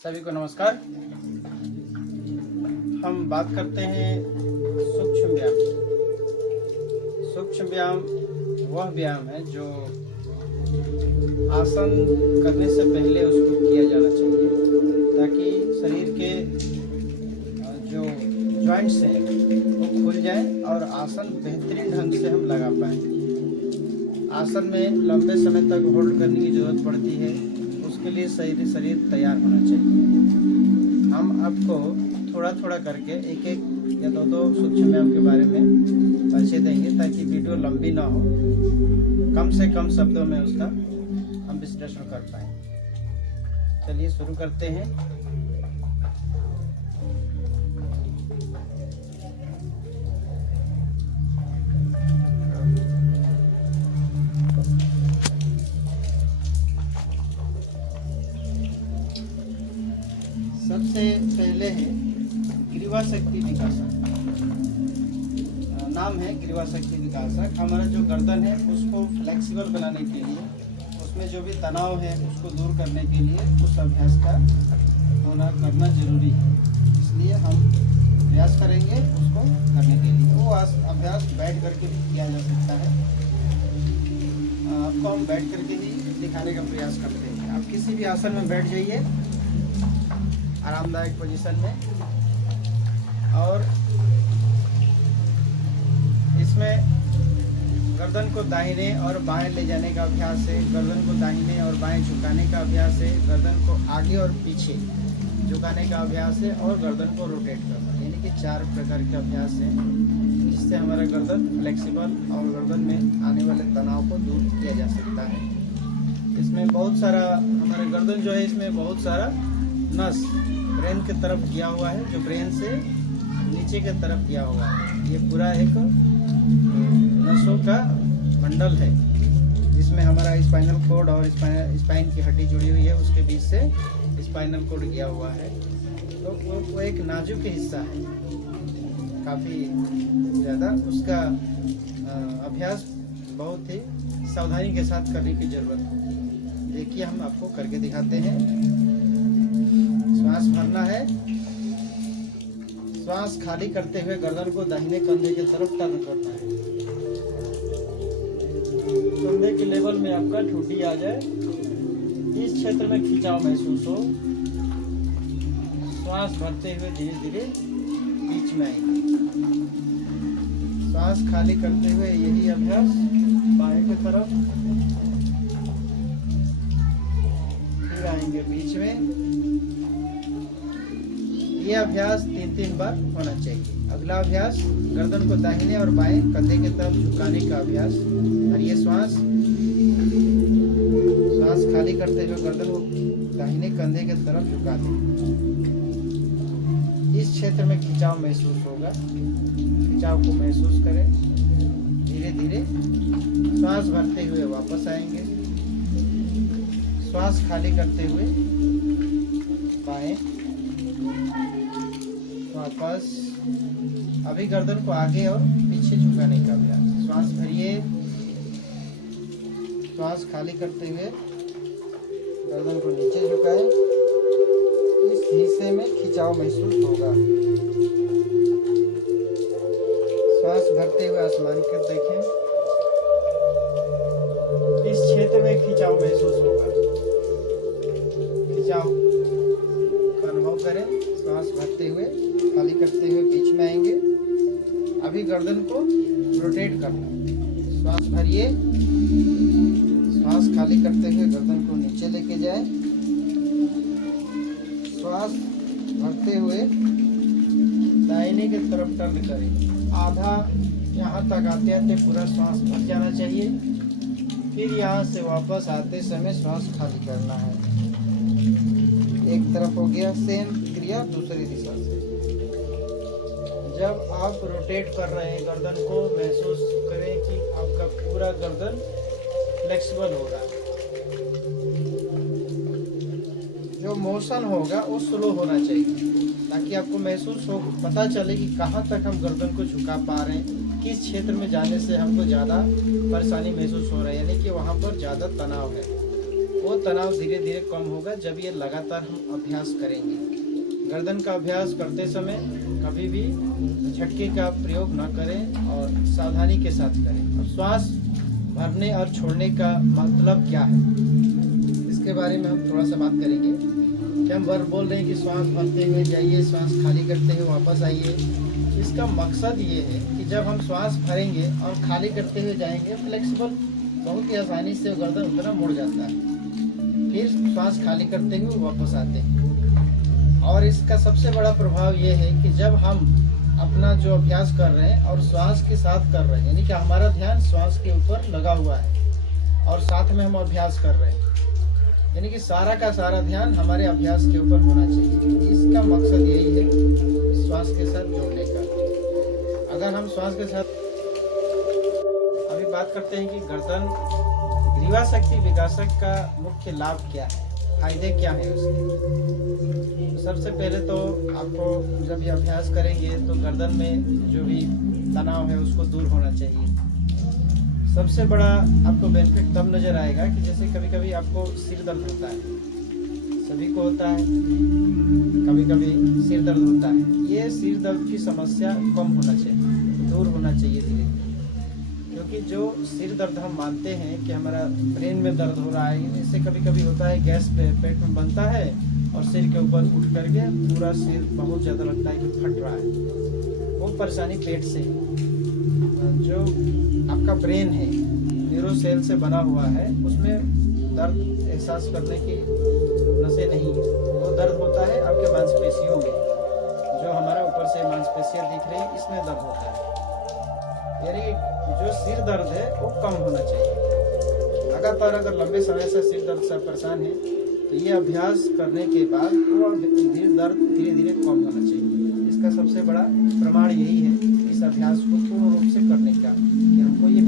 सभी को नमस्कार। हम बात करते हैं सूक्ष्म व्यायाम। सूक्ष्म व्यायाम वह व्यायाम है जो आसन करने से पहले उसको किया जाना चाहिए ताकि शरीर के जो जॉइंट्स हैं वो खुल जाए और आसन बेहतरीन ढंग से हम लगा पाएँ। आसन में लंबे समय तक होल्ड करने की ज़रूरत पड़ती है, उसके लिए शरीर तैयार होना चाहिए। हम आपको थोड़ा थोड़ा करके एक एक या दो सूक्ष्म व्यायाम के बारे में परिचय देंगे ताकि वीडियो लंबी ना हो, कम से कम शब्दों में उसका हम विश्लेषण कर पाएँ। चलिए शुरू करते हैं। सबसे पहले है ग्रीवा शक्ति विकासक। नाम है ग्रीवा शक्ति विकासक। हमारा जो गर्दन है उसको फ्लेक्सिबल बनाने के लिए, उसमें जो भी तनाव है उसको दूर करने के लिए उस अभ्यास का करना जरूरी है। इसलिए हम प्रयास करेंगे उसको करने के लिए। वो अभ्यास बैठ करके भी किया जा सकता है। आपको हम बैठ करके ही दिखाने का प्रयास करते हैं। आप किसी भी आसन में बैठ जाइए आरामदायक पोजीशन में, और इसमें गर्दन को दाहिने और बाएं ले जाने का अभ्यास है, गर्दन को दाहिने और बाएं झुकाने का अभ्यास है, गर्दन को आगे और पीछे झुकाने का अभ्यास है और गर्दन को रोटेट करना, यानी कि 4 प्रकार के अभ्यास हैं जिससे हमारा गर्दन फ्लेक्सिबल और गर्दन में आने वाले तनाव को दूर किया जा सकता है। इसमें बहुत सारा हमारे गर्दन जो है इसमें बहुत सारा नस ब्रेन की तरफ किया हुआ है, जो ब्रेन से नीचे की तरफ किया हुआ है। ये पूरा एक नसों का मंडल है जिसमें हमारा स्पाइनल कोड और स्पाइन की हड्डी जुड़ी हुई है, उसके बीच से स्पाइनल कोड किया हुआ है। तो वो एक नाजुक हिस्सा है काफ़ी ज़्यादा। उसका अभ्यास बहुत ही सावधानी के साथ करने की ज़रूरत है। देखिए हम आपको करके दिखाते हैं। श्वास भरना है। श्वास खाली करते हुए गर्दन को दाहिने कंधे की तरफ टर्न करना है। कंधे के लेवल में आपका ठुड्डी आ जाए, इस क्षेत्र में खिंचाव महसूस हो। श्वास भरते हुए धीरे धीरे बीच में आएंगे। श्वास खाली करते हुए यही अभ्यास बाएं की तरफ, फिर आएंगे बीच में। ये अभ्यास 3-3 बार होना चाहिए। अगला अभ्यास गर्दन को दाहिने और बाएं कंधे की तरफ झुकाने का अभ्यास। और ये श्वास खाली करते हुए गर्दन को दाहिने कंधे की तरफ झुका दें। इस क्षेत्र में खिंचाव महसूस होगा, खिंचाव को महसूस करें। धीरे धीरे श्वास भरते हुए वापस आएंगे। श्वास खाली करते हुए बाएं वापस। अभी गर्दन को आगे और पीछे झुकाने का अभ्यास। श्वास भरिए, श्वास खाली करते हुए गर्दन को नीचे झुकाएं। इस हिस्से में खिंचाव महसूस होगा। श्वास भरते हुए आसमान की तरफ देखें। इस क्षेत्र में खिंचाव महसूस होगा। खिंचाव का अनुभव करें। श्वास भरते हुए खाली करते हुए बीच में आएंगे। अभी गर्दन को रोटेट करना। श्वास भरिए, श्वास खाली करते हुए गर्दन को नीचे लेके जाए। श्वास भरते हुए दाहिने की तरफ टर्न करें। आधा यहाँ तक आते आते पूरा श्वास भर जाना चाहिए। फिर यहाँ से वापस आते समय श्वास खाली करना है। एक तरफ हो गया। सेम क्रिया दूसरी दिशा से। जब आप रोटेट कर रहे हैं गर्दन को, महसूस करें कि आपका पूरा गर्दन फ्लेक्सिबल हो रहा है। जो मोशन होगा वो स्लो होना चाहिए ताकि आपको महसूस हो, पता चले कि कहाँ तक हम गर्दन को झुका पा रहे हैं, किस क्षेत्र में जाने से हमको ज़्यादा परेशानी महसूस हो रहा है, यानी कि वहाँ पर ज़्यादा तनाव है। वो तनाव धीरे धीरे कम होगा जब ये लगातार हम अभ्यास करेंगे। गर्दन का अभ्यास करते समय कभी भी झटके का प्रयोग न करें और सावधानी के साथ करें। अब श्वास भरने और छोड़ने का मतलब क्या है, इसके बारे में हम थोड़ा सा बात करेंगे। कि हम बोल रहे हैं कि श्वास भरते हुए जाइए, श्वास खाली करते हुए वापस आइए। इसका मकसद ये है कि जब हम श्वास भरेंगे और खाली करते हुए जाएंगे, फ्लेक्सिबल बहुत ही आसानी से गर्दन उतना मुड़ जाता है। फिर श्वास खाली करते हुए वापस आते हैं। और इसका सबसे बड़ा प्रभाव ये है कि जब हम अपना जो अभ्यास कर रहे हैं और श्वास के साथ कर रहे हैं, यानी कि हमारा ध्यान श्वास के ऊपर लगा हुआ है और साथ में हम अभ्यास कर रहे हैं, यानी कि सारा का सारा ध्यान हमारे अभ्यास के ऊपर होना चाहिए। इसका मकसद यही है श्वास के साथ जोड़ने का। अगर हम श्वास के साथ अभी बात करते हैं कि गर्दन ग्रीवा शक्ति विकासक का मुख्य लाभ क्या है, फायदे क्या है उसके। सबसे पहले तो आपको जब ये अभ्यास करेंगे तो गर्दन में जो भी तनाव है उसको दूर होना चाहिए। सबसे बड़ा आपको बेनिफिट तब नज़र आएगा कि जैसे कभी कभी आपको सिर दर्द होता है, सभी को होता है, कभी कभी सिर दर्द होता है। ये सिर दर्द की समस्या कम होना चाहिए, दूर होना चाहिए धीरे धीरे। क्योंकि जो सिर दर्द हम मानते हैं कि हमारा ब्रेन में दर्द हो रहा है, इससे कभी कभी होता है गैस पेट में बनता है और सिर के ऊपर उठ करके पूरा सिर बहुत ज़्यादा लगता है कि फट रहा है। वो परेशानी पेट से है। जो आपका ब्रेन है न्यूरो सेल से बना हुआ है, उसमें दर्द एहसास करने की नसें नहीं है। वो दर्द होता है आपके मांसपेशियों में, जो हमारा ऊपर से मांसपेशियाँ दिख रही है, इसमें दर्द होता है। यानी जो सिर दर्द है वो कम होना चाहिए। लगातार अगर लंबे समय से सिर दर्द से परेशान है तो ये अभ्यास करने के बाद वो दर्द धीरे धीरे कम होना चाहिए। इसका सबसे बड़ा प्रमाण यही है इस अभ्यास को पूर्ण रूप से करने का, कि हमको ये